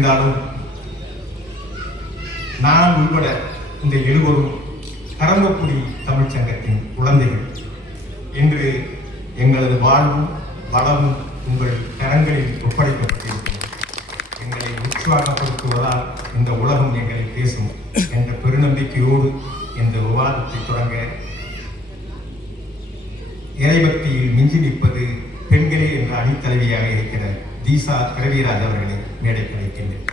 இருந்தாலும் நான் உள்பட இந்த 7 கரம்பக்குடி தமிழ்ச்சங்கத்தின் குழந்தைகள். இன்று எங்களது வாழ்வும் வளமும் உங்கள் கரங்களில் ஒப்படைக்கப்பட்டிருக்கிறது. எங்களை உற்சாகப்படுத்துவதால் இந்த உலகம் எங்களை பேசும் என்ற பெருநம்பிக்கையோடு இந்த விவாதத்தை தொடங்க இறைபக்தியில் மிஞ்சி நிற்பது பெண்களே என்ற அணித்தலைவியாக இருக்கிற தீசா கரவீராஜ் அவர்களை மேடைக்கு அழைக்கின்றேன்.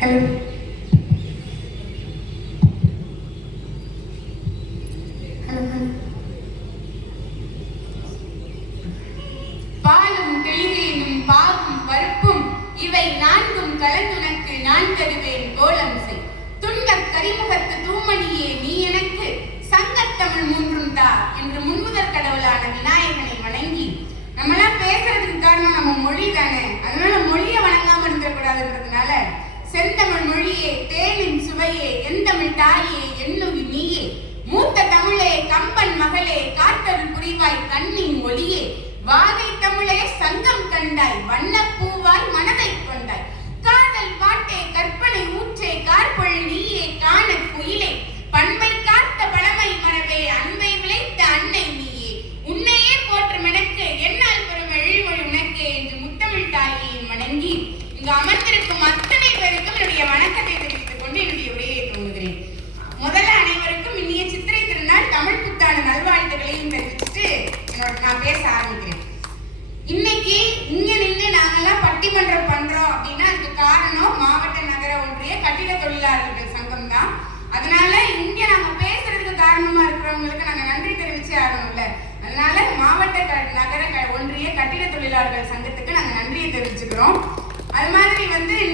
ஹலோ, பாலும் தெளிவேனும் பாகும் பருப்பும் இவை 4ம் கலந்துனக்கு நான் தருவேன் கோலம் செய். துன்பக் கரிமுகத்து தூமணியே நீ எனக்கு சங்கத்தமிழ் 3ம் தா என்று முன்முதற் கடவுளான விநாயகனை வணங்கி, நம்மளாம் பேசுறதுக்கு காரணம் நம்ம மொழி தானே, அதனால மொழியை வணங்காம இருந்துடக்கூடாதுன்றதுனால செந்தமிழ் மொழியே, தேனின் சுவையே, எந்தமிழ் தாயே, எண்ணுவி நீயே, மூத்த தமிழே, கம்பன் மகளே, காத்தருள் புரிவாய் கண்ணின் ஒளியே, வாகை தமிழே, சங்கம் கண்டாய், வண்ணப்பூவாய் மனதை கொண்டாய், காதல் பாட்டே, கற்பனை ஊற்றே, கார்பொழி நீயே, காண குயிலே, பண்பை காத்த பழமை மரபே, அன்பை விளைத்த அன்னை நீயே, உன்னையே போற்றும் எனக்கு என்னால் பெறும் எழில்மொழி உனக்கே என்று முத்தமிழ் தாயை வணங்கி இங்கு அமர்ந்திருக்கும் அத்தனை பேருக்கும் என்னுடைய வணக்கத்தை தெரிவித்துக் கொண்டு என்னுடைய உரையை துவங்குகிறேன். முதல்ல அனைவருக்கும் இனிய சித்திரை திருநாள் தமிழ் புத்தாண்டு நல்வாழ்த்துக்களையும் தெரிவிச்சுட்டு நான் பேச ஆரம்பிக்கிறேன். இன்னைக்கு இங்க நின்று நாங்கெல்லாம் பட்டிமன்றம் பண்றோம் அப்படின்னா அதுக்கு காரணம் மாவட்ட நகர ஒன்றிய கட்டிட தொழிலாளர்கள் சங்கம் தான். அதனால இங்க நாங்க பேசுறதுக்கு காரணமா இருக்கிறவங்களுக்கு நாங்க நன்றி தெரிவிச்சே ஆகணும்ல. அதனால மாவட்ட நகர ஒன்றிய கட்டிட தொழிலாளர்கள் சங்கத்துக்கு நாங்க நன்றியை தெரிவிச்சுக்கிறோம். அது மாதிரி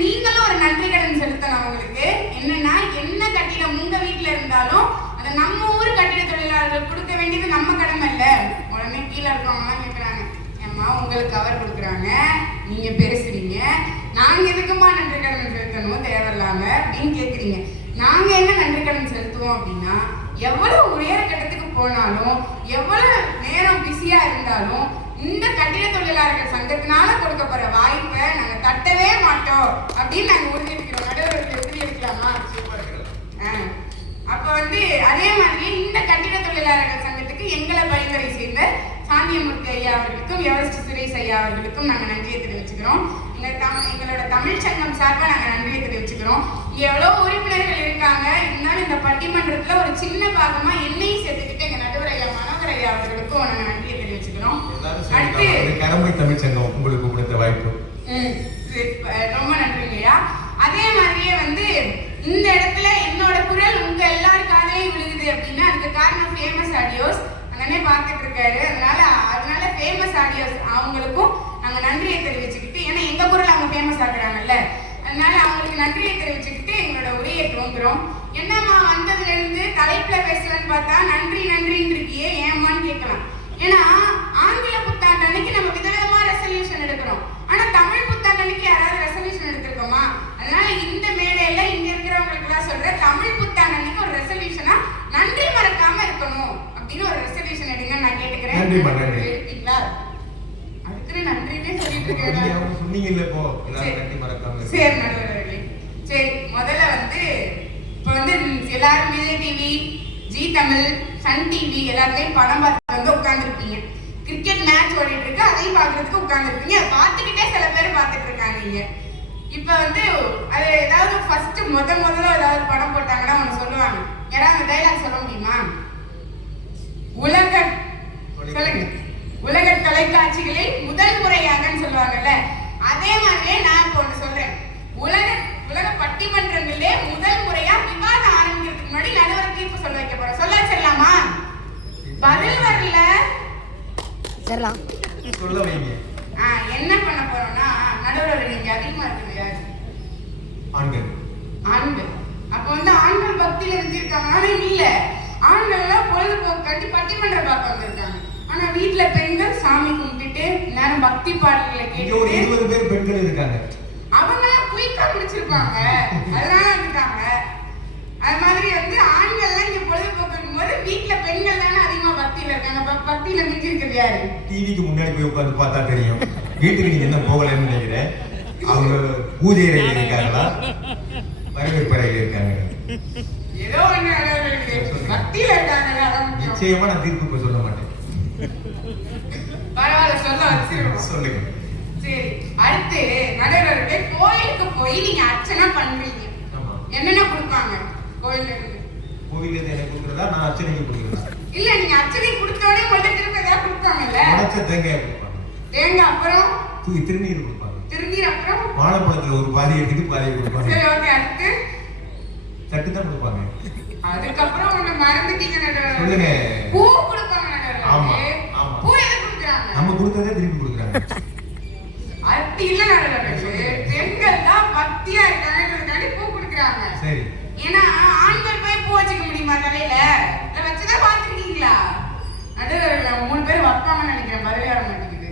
நீங்களும் ஒரு நன்றி கடன் செலுத்தணும் அவங்களுக்கு. என்னன்னா, என்ன கட்டிடம் உங்க வீட்டுல இருந்தாலும் அதை நம்ம ஊர் கட்டிட தொழிலாளர்கள் கொடுக்க வேண்டியது நம்ம கடமை இல்ல. உடனே கீழே இருக்கவங்க எல்லாம் கேட்கறாங்க, ஏம்மா உங்களுக்கு கவர் கொடுக்குறாங்க, நீங்க பேசுறீங்க, நாங்க எதுக்குமா நன்றி கடன் செலுத்தணும் தேவையில்லாம அப்படின்னு கேக்குறீங்க. நாங்க என்ன நன்றி கடன் செலுத்துவோம் அப்படின்னா, எவ்வளவு உயர கட்டத்துக்கு போனாலும், எவ்வளவு நேரம் பிஸியா இருந்தாலும் இந்த கட்டிட தொழிலாளர்கள் சங்கத்தினால கொடுக்கப்படுற வாய்ப்பை நாங்க தட்டவே மாட்டோம் அப்படின்னு நாங்க உறுதியளிக்கிறோம். நடுவர்கள் எப்படி இருக்கலாமா? அப்ப அதே மாதிரி இந்த கட்டிட தொழிலாளர்கள் சங்கத்துக்கு எங்களை பரிந்துரை செய்த சாந்தியமூர்த்தி ஐயா அவர்களுக்கும் எவரெஸ்ட் சுரேஷ் ஐயா அவர்களுக்கும் நாங்க நன்றியை தெரிவிச்சுக்கிறோம். எங்களோட தமிழ் சங்கம் சார்பாக நாங்க நன்றியை தெரிவிச்சுக்கிறோம். இங்க எவ்வளவு உறுப்பினர்கள் இருக்காங்க, இருந்தாலும் இந்த பட்டிமன்றத்துல ஒரு சின்ன பாகமா என்னையும் சேர்த்துக்கிட்டு எங்க நடுவர் ஐயா மனோகர் ஐயா அவர்களுக்கும் நாங்க நன்றியை தெரிவிச்சுக்கிறோம். அடுத்து கரம்பை தமிழ் சங்கம் உங்களுக்கு கொடுத்த வாய்ப்பு ரொம்ப நன்றிங்கய்யா. அதே மாதிரியே இந்த இடத்துல என்னோட குரல் உங்க எல்லாரும் காதலையும் விழுகுது அப்படின்னா அதுக்கு காரணம் ஃபேமஸ் ஆடியோஸ். அண்ணனே பார்த்துட்டு இருக்காரு. அதனால ஃபேமஸ் ஆடியோஸ் அவங்களுக்கும் நாங்க நன்றியை தெரிவிச்சுக்கிட்டு, ஏன்னா எங்க குரல் அவங்க ஃபேமஸ் ஆகுறாங்கல்ல, அதனால அவங்களுக்கு நன்றியை தெரிவிச்சுக்கிட்டு எங்களோட உரையை துவங்குறோம். என்னம்மா வந்ததுல இருந்து தலைப்புல பேசலன்னு பார்த்தா நன்றி நன்றின்னு இருக்கியே ஏமான்னு கேட்கலாம். ஏன்னா ஆங்கில புத்தாண்டு அன்னைக்கு நம்ம விதவிதமா ரெசல்யூஷன் எடுக்கிறோம். ஆனா தமிழ் புத்தாண்டு அன்னைக்கு யாராவது ரெசல்யூஷன் எடுத்திருக்கோமா? அதனால இந்த மேடையில இங்க இருக்கிறவங்களுக்கு எல்லாம் சொல்ற, தமிழ் புத்தாண்டு அன்னைக்கு ஒரு ரெசல்யூஷனா நன்றி மறக்காம இருக்கணும் அப்படின்னு ஒரு ரெசல்யூஷன் எடுங்க நான் கேட்டுக்கிறேன். எடுப்பீங்களா? அதுக்கு நன்றினே சொல்லிட்டு இருக்கேன். சொன்னீங்கல்ல இப்போ எல்லாரும் நன்றி மறக்காம. சரி நடுவர்களே, சரி முதல்ல இப்போ எல்லாரும் Vijay TV, Zee Tamil, Sun TV எல்லாத்துலயும் படம் பார்த்து உட்கார்ந்துருப்பீங்க. கிரிக்கெட் மேட்ச் ஓடிட்டு இருக்கு, அதையும் பாக்குறதுக்கு உட்கார்ந்துருப்பீங்க. அதை பார்த்துக்கிட்டே சில பேர் பார்த்துட்டு இருக்காங்க. இங்க இப்ப அது ஏதாவது ஃபர்ஸ்ட் முதல்ல ஏதாவது படம் போட்டாங்கன்னா ஒண்ணு சொல்லுவாங்க. யாராவது டைலாக் சொல்ல முடியுமா? உலக தொலைக்காட்சிகளில் முதல் முறையாகன்னு சொல்லுவாங்கல்ல, அதே மாதிரியே நான் இப்போ ஒண்ணு சொல்றேன். உலக பட்டிமன்றங்களிலே முதல் முறையா விவாதம் ஆரம்பிக்கிறதுக்கு முன்னாடி நடுவர் தீர்ப்பு சொல்ல வைக்க போறோம். சொல்ல வச்சிடலாமா? பதில் வரல சொல்ல வைங்க. என்ன பண்ண போறோம்னா, நடுவர் நீங்க அதிகமா இருக்கு யாரு? ஆண்கள். அப்ப ஆண்கள் பக்தியில இருந்திருக்காங்க. ஆனா இல்ல, ஆண்கள் எல்லாம் பொழுதுபோக்காண்டி பட்டிமன்றம் பார்க்க வந்திருக்காங்க. ஆனா வீட்டுல பெண்கள் சாமி கும்பிட்டுட்டு நேரம் பக்தி பாடல்களை கேட்டு 20 பேர் பெண்கள் இருக்காங்க. அவங்க எல்லாம் குயிக்கா முடிச்சிருப்பாங்க, அதனால இருக்காங்க. அது மாதிரி பக்தியில மிஞ்சி இருக்கிறது யாரு? டிவிக்கு முன்னாடி போய் உட்கார்ந்து பார்த்தா தெரியும். வீட்டுக்கு நீங்க என்ன போகலன்னு நினைக்கிறேன். அவங்க பூஜை அறையில இருக்காங்களா, வரவேற்பறையில இருக்காங்க? ஏதோ ஒண்ணு பக்தியில இருக்காங்க. நிச்சயமா நான் தீர்ப்பு போய் சொல்ல மாட்டேன். பரவாயில்ல, சொல்ல வச்சிருக்கோம். சொல்லுங்க. சரி, அடுத்து நடுவர்களே, கோயிலுக்கு போய் நீங்க அர்ச்சனை பண்றீங்க, என்னென்ன கொடுப்பாங்க கோயில்ல இருந்து? கோவில்ல இருந்து என்ன கொடுக்கறதா, நான் அர்ச்சனைக்கு கொடுக்கறதா? இல்ல, நீங்க அர்ச்சனை கொடுத்தோடனே உங்கள்ட்ட திரும்ப ஏதாவது கொடுப்பாங்கல்ல? உடைச்ச தேங்காய் கொடுப்பாங்க. தேங்காய், அப்புறம் திருநீர் கொடுப்பாங்க. திருநீர், அப்புறம் வாழைப்பழத்துல ஒரு பாதி எடுத்துட்டு பாதி கொடுப்பாங்க. சரி, ஓகே. அடுத்து தட்டு தான் கொடுப்பாங்க. அதுக்கப்புறம் ஒண்ணு மறந்துட்டீங்க நடுவர்களே, சொல்லுங்க. பூ கொடுப்பாங்க நடுவர்களே. ஆமா, ஆமா. பூ எதுக்கு கொடுக்குறாங்க? நம்ம கொடுத்ததே திருப்பி கொடுக்குறாங்க. அது இல்ல நடுவர்களே, பெண்கள் தான் பக்தியா இருக்காங்கன்றதுக்காண்டி பூ கொடுக்குறாங்க. சரி. ஏன்னா ஆண்கள் போய் பூ வச்சுக்க முடியுமா தலையில? இத வச்சுதான் பாத்துக்கிட்டீங்களா? நடுவர்களே, 3 பேர் வைப்பாங்கன்னு நினைக்கிறேன், பதிலே வர மாட்டேங்குது.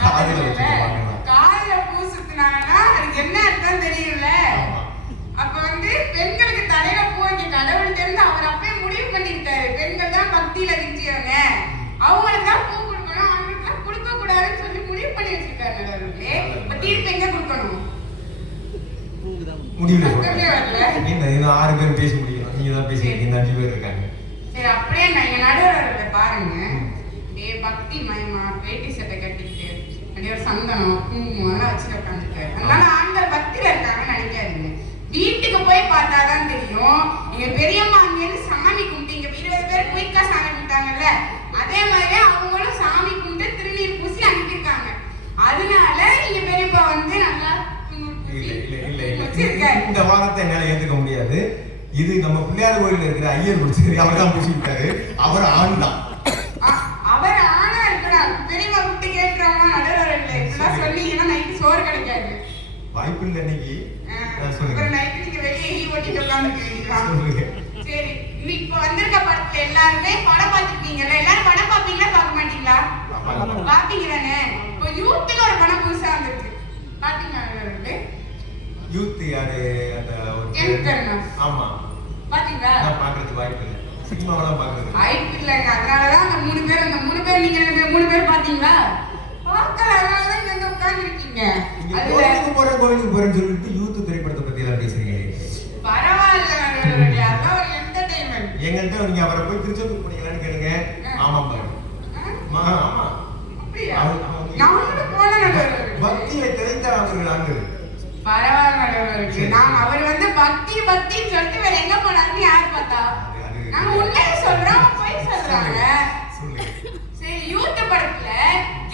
காதுல வச்சுக்குவாங்க. காதுல பூ சுத்தினாங்கன்னா அதுக்கு என்ன அர்த்தம் தெரியும்ல? அப்ப வந்து பெண்களுக்கு தலையில பூ வைக்க கடவுள் தெரிந்து அவர் அப்பவே முடிவு பண்ணிட்டாரு, பெண்கள் தான் பக்தியில விஞ்சியவங்க, அவங்களுக்கு தான் பூ கொடுக்கணும், அவங்களுக்கு தான் கொடுக்க கூடாதுன்னு சொல்லி முடிவு பண்ணி வச்சிருக்காரு நடுவர்களே. இப்ப தீர்ப்பு எங்க கொடுக்கணும்? முடியல. வரல. இன்னும் 6 பேர் பேச முடியும். நீங்க தான் பேசுறீங்க. இந்த 5 பேர் இருக்காங்க. சரி, அப்படியே நீங்க நடுவர்களே பாருங்க, பக்தி மயமா வேட்டி சட்டை கட்டிட்டு அப்படியே ஒரு சந்தனம் குங்குமம் அதெல்லாம் வச்சுட்டு உட்காந்துருக்காரு. அதனால ஆண்கள் பக்தியில இருக்காங்கன்னு நினைக்காதீங்க. வீட்டுக்கு போய் பார்த்தாதான் தெரியும். நீங்க பெரியம்மா அங்கேருந்து சாமி கும்பிட்டீங்க, 20 பேர் குயிக்கா சாமி கும்பிட்டாங்கல்ல, அதே மாதிரி அவங்களும் சாமி கும்பிட்டு திருநீர் பூசி அனுப்பியிருக்காங்க. அதனால நீங்க பெரியப்பா வந்து நல்லா இந்த வாதத்தை என்னால ஏத்துக்க முடியாது. இது நம்ம பிள்ளையார் கோயில்ல இருக்கிற ஐயர் குடிச்சு அவர் தான் பூசிட்டாரு. அவர் ஆண் தான். அவர் ஆணா இருக்கிறார். பெரியம்மா குட்டி கேட்கிறவங்க நடுவர்களே, இதெல்லாம் சொன்னீங்கன்னா நைட்டு சோறு கிடைக்காது. வாய்ப்பு இல்லை. இன்னைக்கு சொல்லுங்க. நைட்டு நீங்க வெளியே ஈ ஓட்டிட்டு உட்கார்ந்துருக்கீங்களா? சரி, இப்ப வந்திருக்க படத்துல எல்லாருமே படம் பார்த்துருப்பீங்கல்ல, எல்லாரும் படம் பார்ப்பீங்களா பார்க்க மாட்டீங்களா? பாப்பீங்க தானே? இப்போ யூத்துக்கு ஒரு படம் புதுசா வந்திருக்கு, பாத்தீங்களா? யூத் யாரு? அந்த ஆமா, பாத்தீங்களா? நான் பாக்குறதுக்கு வாய்ப்பு இல்லை. சினிமாவெல்லாம் பாக்குறது வாய்ப்பு இல்லைங்க. அதனாலதான் அந்த 3 பேர் நீங்க 3 பேர் பாத்தீங்களா? பார்க்கல, அதனாலதான் இங்க வந்து உட்கார்ந்துருக்கீங்க. கோவிலுக்கு போறேன்னு சொல்லிட்டு யூத் திரைப்படத்தை பத்தி எல்லாம் பேசுறீங்க. பரவாயில்ல, அதான் ஒரு என்டர்டெயின்மெண்ட். எங்கள்கிட்ட நீங்க அவரை போய் திருச்செந்தூர் போனீங்களான்னு கேளுங்க. ஆமா பாரு. ஆமா, அப்படியா? நானும் போனேன். பக்தியை திரைத்தாங்க நாங்கள். பரவாயில்ல, நான் அவர் வந்து பக்தின்னு சொல்லிட்டு வேற எங்க போனாருன்னு யார் பார்த்தா? நாங்க உண்மையை சொல்றோம், போய் சொல்றாங்க. சரி, யூத் படத்துல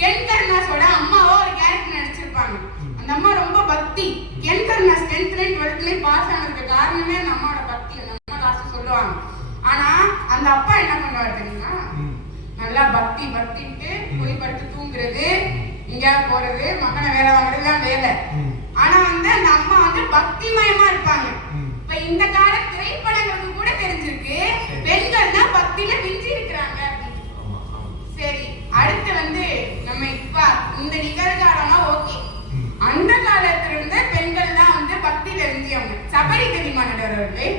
கென் கருணாஸோட அம்மாவோ ஒரு கேரக்டர் நடிச்சிருப்பாங்க. அந்த அம்மா ரொம்ப பக்தி. Ken Karunas 10th 12th pass ஆனதுக்கு காரணமே அந்த அம்மாவோட பக்தி. அந்த அம்மா லாஸ்ட் சொல்லுவாங்க. ஆனா அந்த அப்பா என்ன பண்ணுவாரு தெரியுமா? நல்லா பக்தின்ட்டு போய் படுத்து தூங்குறது, எங்கேயாவது போறது, மகனை வேலை வாங்குறது தான் வேலை. ஆனா வந்து அந்த அம்மா வந்து பக்திமயமா இருப்பாங்க. இப்ப இந்த கால திரைப்படங்களுக்கு கூட தெரிஞ்சிருக்கு பெண்கள் தான் பக்தியில விஞ்சி இருக்கிறாங்க. சரி, அடுத்து வந்து நம்ம இப்ப இந்த நிகழ்காலம்லாம் ஓகே, அந்த காலத்துல இருந்த பெண்கள் தான் வந்து பக்தியில விஞ்சியவங்க. சபரி தெரியுமா நடுவர்களே?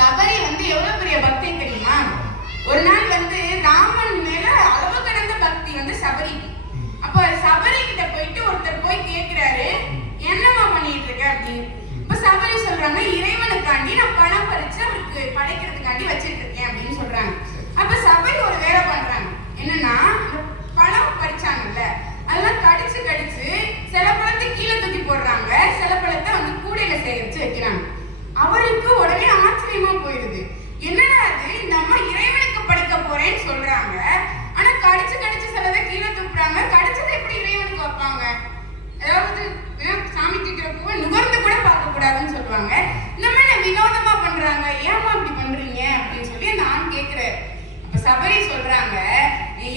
சபரி வந்து எவ்வளவு பெரிய பக்தி தெரியுமா? ஒரு நாள் வந்து ராமன் மேல அளவு கடந்த பக்தி வந்து சபரிக்கு. அப்ப சபரி கிட்ட போயிட்டு ஒருத்தர் போய் கேக்குறாரு, என்னமா பண்ணிட்டு இருக்க அப்படின்னு. இப்ப சபரி சொல்றாங்க, இறைவனுக்காண்டி நான் பணம் பறிச்சு அவருக்கு படைக்கிறதுக்காண்டி வச்சிட்டு இருக்கேன் அப்படின்னு சொல்றாங்க. அப்ப சபரி ஒரு வேலை பண்றாங்க. என்னன்னா, பழம் பறிச்சாங்கல்ல, அதெல்லாம் கடிச்சு சில பழத்தை கீழே தூக்கி போடுறாங்க, சில பழத்தை வந்து கூடையில சேகரிச்சு வைக்கிறாங்க. அவருக்கு உடனே ஆச்சரியமா போயிடுது, என்னடா அது, இந்த அம்மா இறைவனுக்கு படைக்க போறேன்னு சொல்றாங்க, ஆனா கடிச்சு சிலதை கீழே தூக்குறாங்க, கடிச்சதை எப்படி இறைவனுக்கு வைப்பாங்க? அதாவது சாமி கேட்கிற பூவை நுகர்ந்து கூட பார்க்க கூடாதுன்னு சொல்லுவாங்க. இந்த மாதிரி வினோதமா பண்றாங்க, ஏமா அப்படி பண்றீங்க அப்படின்னு சொல்லி அந்த ஆண் கேட்கிறாரு. அப்ப சபரி சொல்றாங்க,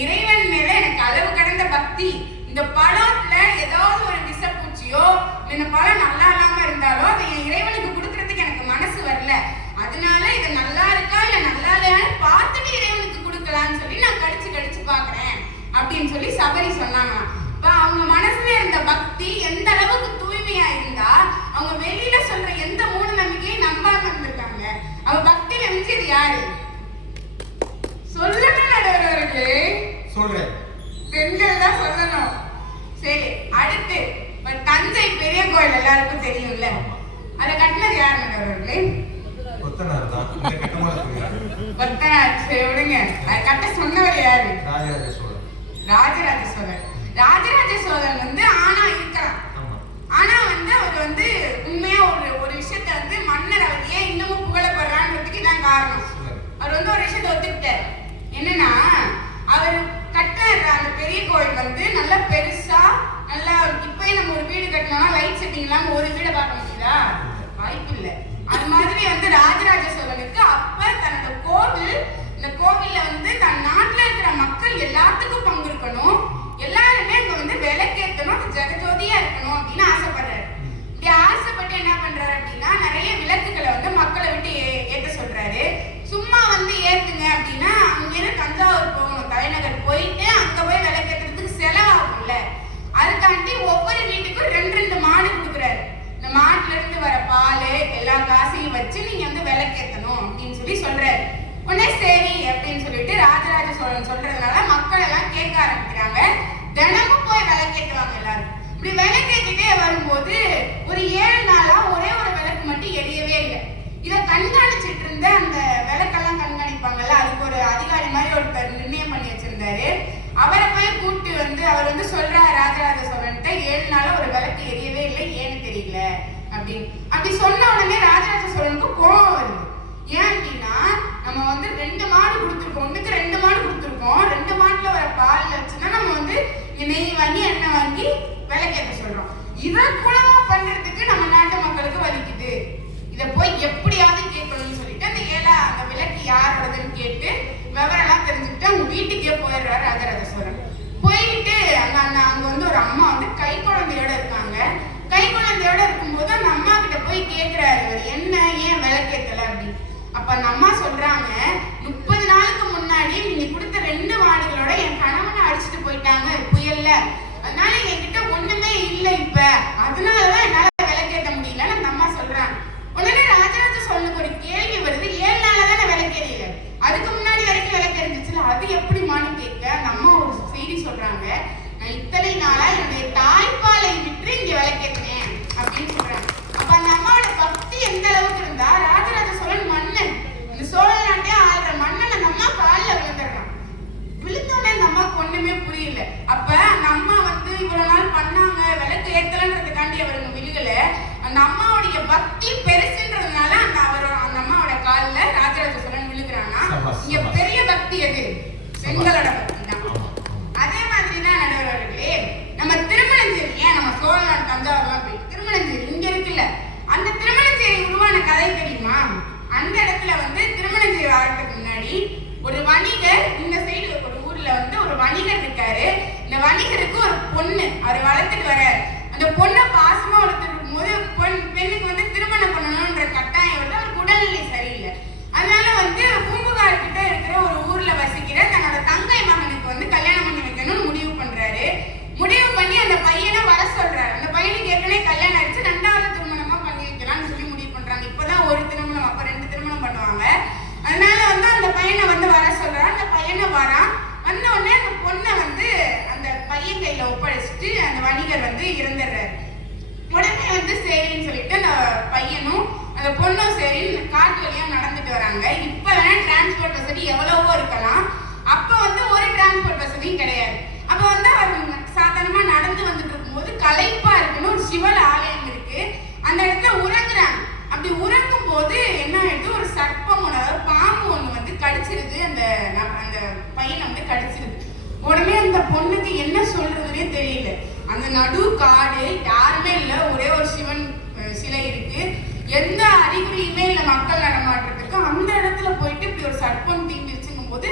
இறைவன் மேல எனக்கு அளவு கடந்த பக்தி. இந்த பழத்துல ஏதாவது ஒரு விஷப்பூச்சியோ இந்த பழம் நல்லா இல்லாம இருந்தாலோ அதை என் இறைவனுக்கு கொடுக்கறதுக்கு எனக்கு மனசு வரல. அதனால இது நல்லா இருக்கா இல்ல நல்லா இல்லையான்னு பார்த்துட்டு இறைவனுக்கு கொடுக்கலான்னு சொல்லி நான் கடிச்சு பாக்குறேன் அப்படின்னு சொல்லி சபரி சொன்னாங்க. இப்ப அவங்க மனசுல இருந்த பக்தி எந்த அளவுக்கு தூய்மையா இருந்தா அவங்க வெளியில சொல்ற எந்த மூட நம்பிக்கையும் நம்பாம இருந்திருக்காங்க. அவ பக்தியில மிஞ்சது யாரு சொல்லுங்க. சொல்லணும். சரி, அடுத்து இப்ப தஞ்சை பெரிய கோயில் எல்லாருக்கும் தெரியும்ல, அதை கட்டினது யார் நடுவர்களே? கொத்தனார் தான். இந்த கட்டுமானத்துக்கு கொத்தனார். சரி விடுங்க, அதை கட்ட சொன்னவர் யாரு? ராஜராஜ சோழன். ராஜராஜ சோழன். ராஜராஜ சோழன் வந்து ஆனா இருக்கலாம். ஆனா வந்து அவர் வந்து உண்மையா ஒரு விஷயத்த வந்து மன்னர் அவர் ஏன் இன்னமும் புகழப்படுறான்றதுக்கு இதான் காரணம். அவர் வந்து ஒரு விஷயத்த ஒத்துக்கிட்டார். என்னன்னா, அவர் கட்டுற அந்த பெரிய கோயில் வந்து நல்லா பெருசா, நல்லா இப்பயே நம்ம ஒரு வீடு கட்டினோம்னா லைட் செட்டிங் இல்லாம ஒரு வீடை பார்க்க முடியுதா? வாய்ப்பு இல்லை. அது மாதிரி வந்து ராஜராஜ சோழனுக்கு அப்ப தன்னோட கோவில், இந்த கோவில்ல வந்து தன் நாட்டுல இருக்கிற மக்கள் எல்லாத்துக்கும் பங்கு இருக்கணும், எல்லாருமே அங்க வந்து விளக்கேற்றணும், ஜெகஜோதியா இருக்கணும் அப்படின்னு ஆசைப்படுறாரு. இப்படி ஆசைப்பட்டு என்ன பண்றாரு அப்படின்னா, நிறைய விளக்குகளை வந்து மக்களை விட்டு ஏற்ற சொல்றாரு. சும்மா வந்து ஏத்துங்க அப்படின்னா அங்கிருந்து தஞ்சாவூர் போகணும், தலைநகர் போயிட்டு அங்க போய் விளக்கேற்றுறதுக்கு செலவாகும்ல. அதுக்காண்டி ஒவ்வொரு வீட்டுக்கும் 2 மாடு கொடுக்குறாரு. இந்த மாட்டுல இருந்து வர பால் எல்லா காசையும் வச்சு நீங்க வந்து விளக்கேற்றணும் அப்படின்னு சொல்லி சொல்றாரு. உடனே சரி அப்படின்னு சொல்லிட்டு ராஜராஜ சோழன் சொல்றதுனால மக்கள் எல்லாம் கேட்க ஆரம்பிக்கிறாங்க. தினமும் போய் விளக்கேற்றுவாங்க எல்லாரும். இப்படி விளக்கேற்றிட்டே வரும்போது ஒரு 7 நாளா ஒரே ஒரு விளக்கு மட்டும் எரியவே இல்லை. இதை கண்காணிச்சிட்டு இருந்த அந்த விளக்கெல்லாம் கண்காணிப்பாங்கல்ல, அதுக்கு ஒரு அதிகாரி மாதிரி ஒருத்தர் நிர்ணயம் பண்ணி வச்சிருந்தாரு. அவரை போய் கூப்பிட்டு வந்து அவர் வந்து சொல்றாரு ராஜராஜ சோழன்ட்ட, 7 நாளா ஒரு விளக்கு எரியவே இல்லை, ஏன்னு தெரியல அப்படின்னு. அப்படி சொன்ன உடனே ராஜராஜ சோழனுக்கு கோபம் வருது. ஏன் அப்படின்னா, நம்ம வந்து 2 மாடு கொடுத்துருக்கோம், ஒண்ணுக்கு 2 மாடு கொடுத்துருக்கோம், 2 மாட்டுல வர பால்ல வச்சுன்னா நம்ம வந்து நெய் வாங்கி எண்ணெய் வாங்கி விளக்கேற்ற சொல்றோம். இதை குணமா பண்றதுக்கு நம்ம நாட்டு மக்களுக்கு வலிக்குது, இதை போய் எப்படியாவது கேட்கணும்னு சொல்லிட்டு அந்த விளக்கு யாரோடதுன்னு கேட்டு விவரம்லாம் தெரிஞ்சுக்கிட்டு அவங்க வீட்டுக்கே போயிடுறாரு ராஜராஜ சோழன். போயிட்டு அங்க வந்து ஒரு அம்மா வந்து கை குழந்தையோட இருக்காங்க. கை குழந்தையோட இருக்கும்போது அந்த அம்மா கிட்ட போய் கேட்கிறாரு, இவர் என்ன ஏன் விளக்கேற்றல அப்படின்னு. அப்ப அந்த அம்மா சொல்றாங்க, 30 நாளுக்கு முன்னாடி நீங்க கொடுத்த 2 மாடுகளோட என் கணவனை அடிச்சுட்டு போயிட்டாங்க புயல்ல, அதனால என்கிட்ட ஒண்ணுமே இல்லை இப்ப, அதனாலதான் என்னால விளக்கேற்ற முடியலன்னு அந்த அம்மா சொல்றாங்க. உடனே ராஜராஜ சோழனுக்கு ஒரு கேள்வி வருது, 7 நாளா தானே விளக்கேறியல, அதுக்கு முன்னாடி வரைக்கும் விளக்கெரிஞ்சிச்சுல, அது எப்படி மானு கேட்க அந்த அம்மா ஒரு செய்தி சொல்றாங்க, நான் இத்தனை நாளா என்னுடைய தாய்ப்பாலை விட்டு இங்க விளக்கேற்றினேன் அப்படின்னு சொல்றாங்க. அப்ப அந்த அம்மாவோட பக்தி எந்த அளவுக்கு இருந்தா, ராஜராஜ சோழன் மன்னன், இந்த சோழ நாட்டே ஆள்ற மன்னன் அந்த அம்மா காலில் விழுந்துடுறான். விழுந்தோடனே அந்த அம்மாவுக்கு ஒண்ணுமே புரியல. அப்ப அந்த அம்மா வந்து இவ்வளவு நாள் பண்ணாங்க, விளக்கு ஏத்தலன்றதுக்காண்டி அவருங்க விழுகல, அந்த அம்மாவுடைய பக்தி பெருசுன்றதுனால அந்த அம்மாவோட காலில் ராஜராஜ சோழன் விழுகிறானா. இங்க பெரிய பக்தி எது? பெண்களோட பக்தி தான். அதே மாதிரி தான் நடுவர்களே, நம்ம திருமணஞ்சேரி, ஏன் நம்ம சோழ நாடு தஞ்சாவூர்லாம் போயிட்டு திருமணஞ்சேரி இங்க இருக்குல்ல, அந்த திருமணஞ்சேரி உருவான கதை தெரியுமா? அந்த இடத்துல வந்து திருமணஞ்சேரி வரதுக்கு முன்னாடி ஒரு வணிகர், இந்த சைடு ஒரு ஊர்ல வந்து ஒரு வணிகர் இருக்காரு. இந்த வணிகருக்கு ஒரு பொண்ணு அவரை வளர்த்துட்டு வர்றாரு. அந்த பொண்ணை பாசமா வளர்த்துட்டு இருக்கும்போது பெண்ணுக்கு வந்து திருமணம் பண்ணணும்ன்ற கட்டாயம் வந்து அவருக்கு உடல்நிலை சரியில்லை. அதனால வந்து பூம்புகார் கிட்ட இருக்கிற ஒரு ஊர்ல வசிக்கிற தன்னோட தங்கை மகனுக்கு வந்து கல்யாணம் பண்ணி வைக்கணும்னு முடிவு பண்றாரு. முடிவு பண்ணி அந்த பையனை வர சொல்றாரு. அந்த பையனுக்கு ஏற்கனவே கல்யாணம் ஆயிடுச்சு, 2வது திருமணமா பண்ணி வைக்கலாம்னு சொல்லி முடிவு பண்றாங்க. இப்பதான் ஒரு திருமணம், அப்ப 2 திருமணம் பண்ணுவாங்க. அதனால வந்து அந்த பையனை வந்து வர சொல்றாரு. அந்த பையனை வரான். வந்த உடனே அந்த பொண்ணை வந்து அந்த பையன் கையில ஒப்படைச்சிட்டு அந்த வணிகர் வந்து இறந்துடுறாரு. உடனே வந்து சரின்னு சொல்லிட்டு அந்த பையனும் அந்த பொண்ணும் சரி காட்டு வழியா நடந்துட்டு வராங்க. இப்ப வேணா டிரான்ஸ்போர்ட் வசதி எவ்வளவோ இருக்கலாம், அப்ப வந்து ஒரு டிரான்ஸ்போர்ட் வசதியும் கிடையாது. அப்ப வந்து அவர் சாதாரணமா நடந்து வந்துட்டு இருக்கும்போது களைப்பா இருக்குன்னு ஒரு சிவன் ஆலயம் இருக்கு, அந்த இடத்துல உறங்குறாங்க. அப்படி உறங்கும் போது என்ன ஆயிடுது, ஒரு சர்ப்பமோட பாம்பு ஒண்ணு வந்து கடிச்சிருது, அந்த பையனை வந்து கடிச்சிருது. உடனே அந்த பொண்ணுக்கு என்ன சொல்றதுன்னே தெரியல. அந்த நடு காடு, யாருமே இல்லை, ஒரே ஒரு சிவன் சிலை இருக்கு, எந்த அறிகுறியுமே இல்லை மக்கள் நடமாட்டத்துக்கு. அந்த இடத்துல போயிட்டு இப்படி ஒரு சர்ப்பம் தீண்டிச்சுங்கும் போது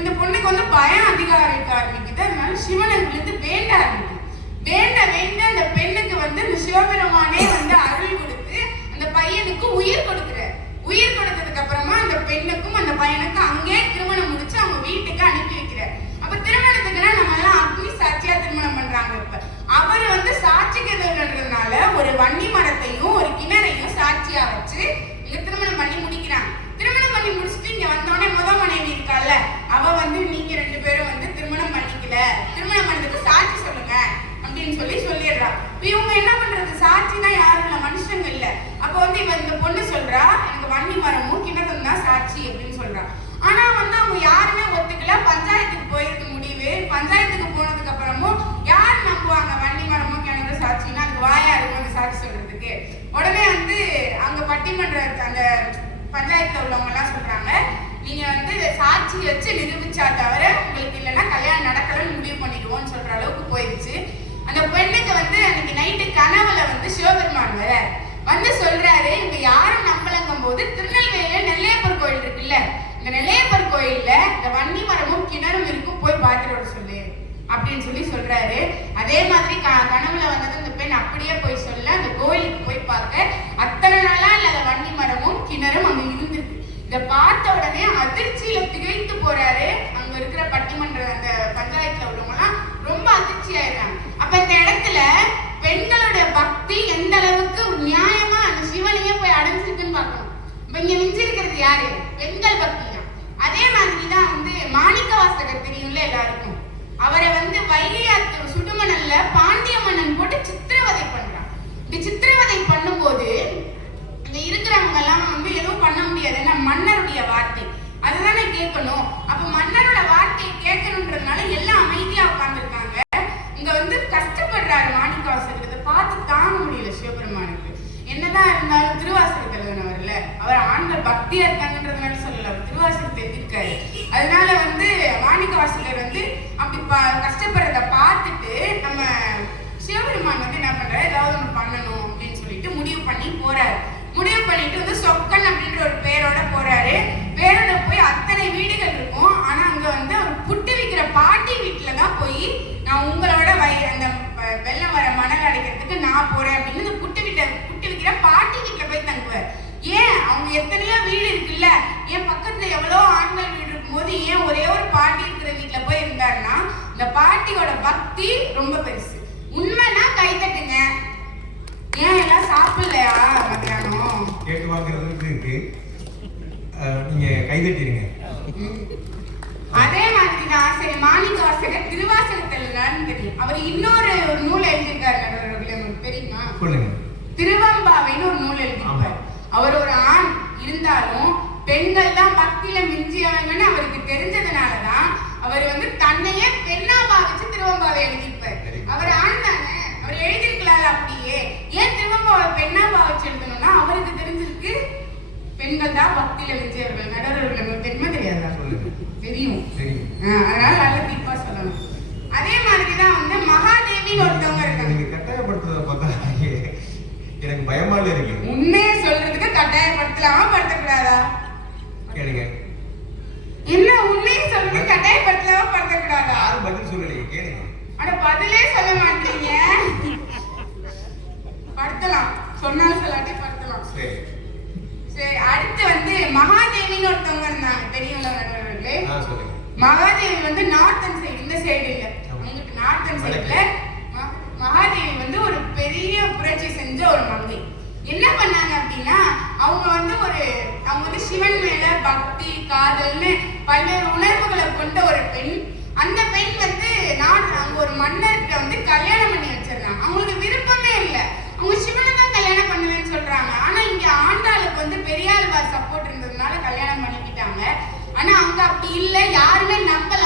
இந்த பொண்ணுக்கு வந்து பயம் அதிகரிக்க ஆரம்பிக்குது. அதனால சிவனை விழுந்து வேண்ட ஆரம்பிக்குது. வேண்ட அந்த பெண்ணுக்கு வந்து இந்த சிவபெருமானே வந்து அருள் கொடுத்து அந்த பையனுக்கு உயிர் கொடுக்குறாரு. உயிர் கொடுத்ததுக்கு அப்புறமா அந்த பெண்ணுக்கும் அந்த பையனுக்கும் அங்கே திருமணம் முடிச்சு அவங்க வீட்டுக்கு அனுப்பி வைக்கிறார். அப்ப திருமணத்துக்குன்னா நம்ம எல்லாம் அக்னி சாட்சியா திருமணம் பண்றாங்க. இப்ப அவர் வந்து சாட்சிக்கிறதுனால ஒரு வன்னி மரத்தையும் ஒரு கிணறையும் சாட்சியா வச்சு இங்க திருமணம் பண்ணி முடிக்கிறாங்க. திருமணம் பண்ணி முடிச்சுட்டு இங்க வந்தோடனே முத மனைவி இருக்கால, அவ வந்து நீங்க 2 பேரும் வந்து திருமணம் பண்ணிக்கல, திருமணம் பண்ணதுக்கு யாருமே ஒத்துக்கல. பஞ்சாயத்துக்கு போயிருக்கு முடிவு. பஞ்சாயத்துக்கு போனதுக்கு அப்புறமும் யார் நம்புவாங்க வன்னி மரமும் கிணறு சாட்சின்னா? அதுக்கு வாயா இருக்கும் அந்த சாட்சி சொல்றதுக்கு. உடனே வந்து அங்க பட்டிமன்ற அந்த பஞ்சாயத்துல உள்ளவங்க எல்லாம் சொல்றாங்க, நீங்க வந்து சாட்சி வச்சு நிரூபிச்சா தவிர உங்களுக்கு இல்லைன்னா கல்யாணம் நடக்கலன்னு முடிவு பண்ணிடுவோம்னு சொல்ற அளவுக்கு போயிடுச்சு. அந்த பெண்ணுக்கு வந்து அன்னைக்கு நைட்டு கனவுல வந்து சிவபெருமான் வர வந்து சொல்றாரு, இங்க யாரும் நம்பலங்கும் போது திருநெல்வேலியில நெல்லையப்பர் கோயில் இருக்குல்ல, இந்த நெல்லையப்பர் கோயில்ல இந்த வன்னி மரமும் கிணறும் இருக்கும், போய் பார்த்துட்டு வர சொல்லு அப்படின்னு சொல்றாரு. அதே மாதிரி கனவுல வந்தது இந்த பெண் அப்படியே போய் சொல்ல அந்த கோயிலுக்கு போய் பார்க்க அத்தனை நாளா இல்லாத வன்னி மரமும் கிணறும் அங்க இருந்திருக்கு. இதை பார்த்த உடனே அதிர்ச்சியில திகைத்து போறாரு. அங்க இருக்கிற பட்டிமன்ற அந்த பஞ்சாயத்துல உள்ளவங்க எல்லாம் ரொம்ப அதிர்ச்சி ஆயிடுறாங்க. அப்ப இந்த இடத்துல பெண்களோட பக்தி எந்த அளவுக்கு நியாயமா அந்த சிவனையே போய் அடைஞ்சிருக்குன்னு பார்க்கணும். இப்ப இங்க மிஞ்சிருக்கிறது யாரு? பெண்கள் பக்தி தான். அதே மாதிரிதான் வந்து மாணிக்க வாசகர் தெரியும்ல எல்லாருக்கும். அவரை வந்து வைகையாத்து சுடுமணல்ல பாண்டிய மன்னன் போட்டு சித்திரவதை பண்றான். இப்படி சித்திரவதை பண்ணும்போது இங்க இருக்கிறவங்க எல்லாம் வந்து எதுவும் பண்ண முடியாது. ஏன்னா மன்னருடைய வார்த்தை அதுதானே கேட்கணும். அப்ப மன்னரோட வார்த்தையை கேட்கணுன்றதுனால எல்லாம் அமைதியா உட்கார்ந்துருக்காங்க. இங்க வந்து கஷ்டப்படுறாரு மாணிக்க வாசகர். இதை பார்த்து தாங்க முடியல சிவபெருமானுக்கு. என்னதான் இருந்தாலும் திருவாசகர் எழுதினவர்ல, அவர் ஆண்கள் பக்தியா இருக்காங்கன்றதுனால சொல்லல, அவர் திருவாசகத்தை எதிர்க்காரு. அதனால வந்து மாணிக்க வாசகர் வந்து அப்படி கஷ்டப்படுறத பார்த்துட்டு நம்ம சிவபெருமான் வந்து என்ன பண்றாரு, ஏதாவது ஒண்ணு பண்ணணும் அப்படின்னு சொல்லிட்டு முடிவு பண்ணி போறாரு. முடிவு பண்ணிட்டு வந்து சொக்கன் அப்படின்ற ஒரு பேரோட போறாரு. பேரோட போய் அத்தனை வீடுகள் இருக்கும். ஆனா அங்க வந்து அவர் புட்டு விற்கிற பாட்டி வீட்டுலதான் போய் நான் உங்களோட அந்த வெள்ளம் வர மணல் அடைக்கிறதுக்கு நான் போறேன் அப்படின்னு இந்த புட்டு விற்கிற பாட்டி வீட்டுல போய் தங்குவார். ஏன் அவங்க எத்தனையோ வீடு இருக்குல்ல, ஏன் பக்கத்துல எவ்வளோ ஆண்கள் வீடு இருக்கும்போது ஏன் ஒரே ஒரு பாட்டி இருக்கிற வீட்டுல போய் இருந்தாருன்னா இந்த பாட்டியோட பக்தி ரொம்ப பெருசு. உண்மைனா கை தட்டுங்க. ஏன் எல்லாம் சாப்பிடலையா மத்தியானம்? கேட்டு வாங்குறதுக்கு இருக்கு, நீங்க கைதட்டிடுங்க. அதே மாதிரிதான் சரி மாணிக்க வாசகர் திருவாசகத்தில் தெரியும். அவர் இன்னொரு ஒரு நூல் எழுதியிருக்காரு, உங்களுக்கு தெரியுமா? திருவம்பாவைன்னு ஒரு நூல் எழுதியிருப்பார். அவர் ஒரு ஆண் இருந்தாலும் பெண்கள் தான் பக்தியில மிஞ்சியவங்கன்னு அவருக்கு தெரிஞ்சதுனாலதான் அவர் வந்து தன்னையே பெண்ணா பாவிச்சு திருவம்பாவை எழுதியிருப்பார். அவர் ஆண் தானே, அவர் எழுதியிருக்கலாம்ல அப்படியே. ஏன் திருவம்பாவை பெண்ணா பாவிச்சு எழுதணும்னா அவருக்கு தெரிஞ்சிருக்கு பெண்கள் தான் பக்தியில மிஞ்சியவர்கள். நடுவர்கள் தெரியுமா தெரியாதா? தெரியும். அதனால நல்ல தீர்ப்பா சொல்லணும். அதே மாதிரிதான் வந்து மகாதேவின்னு ஒருத்தவங்க இருக்காங்க. கட்டாயப்படுத்துறத பார்த்தா எனக்கு பயமா இருக்கு. உண்மையை சொல்றதுக்கு கட்டாயப்படுத்தலாமா படுத்தக்கூடாதா? கேளுங்க. என்ன உண்மையை சொல்றது கட்டாயப்படுத்தலாமா படுத்தக்கூடாதா? யாரும் பதில் சொல்லலையே, கேளுங்க. ஆனா பதிலே சொல்ல மாட்டீங்க. படுத்தலாம், சொன்னாலும் சொல்லாட்டி படுத்தலாம். சரி அடுத்து வந்து மகாதேவின்னு ஒருத்தவங்க இருந்தாங்க, தெரியும்ல நடுவர்களே? சொல்லுங்க. மகாதேவி வந்து நார்த்தன் சைடு, இந்த சைடு இல்ல, உங்களுக்கு நார்த்தன் சைடுல மகாதேவி வந்து ஒரு பெரிய புரட்சி செஞ்ச ஒரு மங்கை. என்ன பண்ணாங்க அப்படின்னா அவங்க வந்து சிவன் மேல பக்தி காதல்னு பல்வேறு உணர்வுகளை கொண்ட ஒரு பெண். அந்த பெண் வந்து அங்க ஒரு மன்னர்கிட்ட வந்து கல்யாணம் பண்ணி வச்சிருந்தாங்க. அவங்களுக்கு விருப்பமே இல்லை, அவங்க சிவனை தான் கல்யாணம் பண்ணுவேன்னு சொல்றாங்க. ஆனா இங்க ஆண்டாளுக்கு வந்து பெரியாழ்வார் சப்போர்ட் இருந்ததுனால கல்யாணம் பண்ணிக்கிட்டாங்க. ஆனா அங்க அப்படி இல்லை, யாருமே நம்பல.